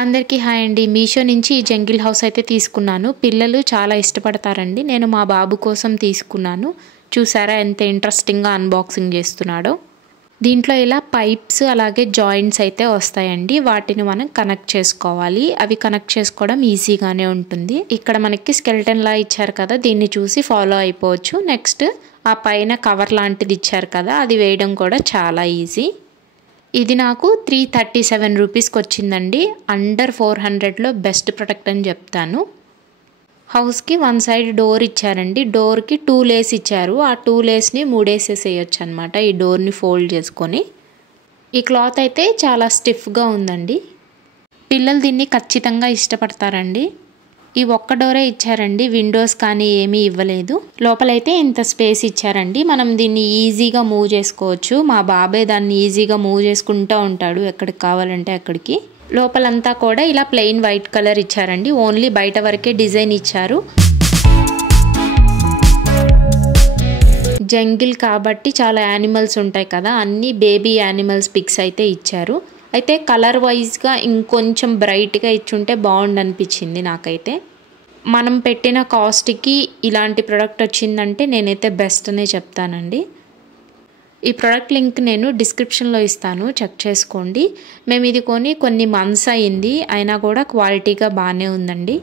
అందరికీ హాయ్ అండి. మీషో నుంచి ఈ జంగిల్ హౌస్ అయితే తీసుకున్నాను. పిల్లలు చాలా ఇష్టపడతారండి. నేను మా బాబు కోసం తీసుకున్నాను. చూసారా ఎంత ఇంట్రెస్టింగ్గా అన్బాక్సింగ్ చేస్తున్నాడో. దీంట్లో ఇలా పైప్స్ అలాగే జాయింట్స్ అయితే వస్తాయండి. వాటిని మనం కనెక్ట్ చేసుకోవాలి. అవి కనెక్ట్ చేసుకోవడం ఈజీగానే ఉంటుంది. ఇక్కడ మనకి స్కెల్టన్ లా ఇచ్చారు కదా, దీన్ని చూసి ఫాలో అయిపోవచ్చు. నెక్స్ట్ ఆ పైన కవర్ లాంటిది ఇచ్చారు కదా, అది వేయడం కూడా చాలా ఈజీ. ఇది నాకు 337 రూపీస్కి వచ్చిందండి. అండర్ 400లో బెస్ట్ ప్రొడక్ట్ అని చెప్తాను. హౌస్కి వన్ సైడ్ డోర్ ఇచ్చారండి. డోర్కి 2 లేస్ ఇచ్చారు. ఆ 2 లేస్ని 3 వేసేసేయచ్చు అనమాట ఈ డోర్ని ఫోల్డ్ చేసుకొని. ఈ క్లాత్ అయితే చాలా స్టిఫ్గా ఉందండి. పిల్లలు దీన్ని ఖచ్చితంగా ఇష్టపడతారండి. ఈ ఒక్క డోరే ఇచ్చారండి, విండోస్ కానీ ఏమీ ఇవ్వలేదు. లోపలైతే ఇంత స్పేస్ ఇచ్చారండి. మనం దీన్ని ఈజీగా మూవ్ చేసుకోవచ్చు. మా బాబాయ్ దాన్ని ఈజీగా మూవ్ చేసుకుంటూ ఉంటాడు ఎక్కడికి కావాలంటే అక్కడికి. లోపలంతా కూడా ఇలా ప్లెయిన్ వైట్ కలర్ ఇచ్చారండి. ఓన్లీ బయట వరకే డిజైన్ ఇచ్చారు. జంగిల్ కాబట్టి చాలా యానిమల్స్ ఉంటాయి కదా, అన్ని బేబీ యానిమల్స్ పిక్స్ అయితే ఇచ్చారు. అయితే కలర్ వైజ్గా ఇంకొంచెం బ్రైట్గా ఇచ్చుంటే బాగుండు అనిపించింది నాకైతే. మనం పెట్టిన కాస్ట్కి ఇలాంటి ప్రోడక్ట్ వచ్చిందంటే నేనైతే బెస్ట్ అనే చెప్తానండి. ఈ ప్రోడక్ట్ లింక్ నేను డిస్క్రిప్షన్లో ఇస్తాను, చెక్ చేసుకోండి. మేము ఇది కొన్ని మంత్స్ అయ్యింది, అయినా కూడా క్వాలిటీగా బాగానే ఉందండి.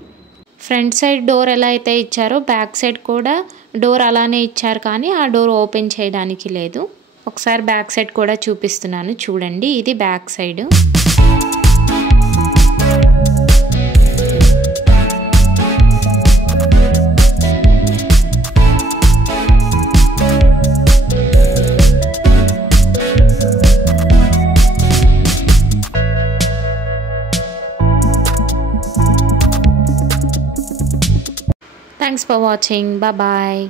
ఫ్రంట్ సైడ్ డోర్ ఎలా అయితే ఇచ్చారో బ్యాక్ సైడ్ కూడా డోర్ అలానే ఇచ్చారు, కానీ ఆ డోర్ ఓపెన్ చేయడానికి లేదు. ఒకసారి బ్యాక్ సైడ్ కూడా చూపిస్తున్నాను చూడండి. ఇది back side. Thanks for watching. Bye bye.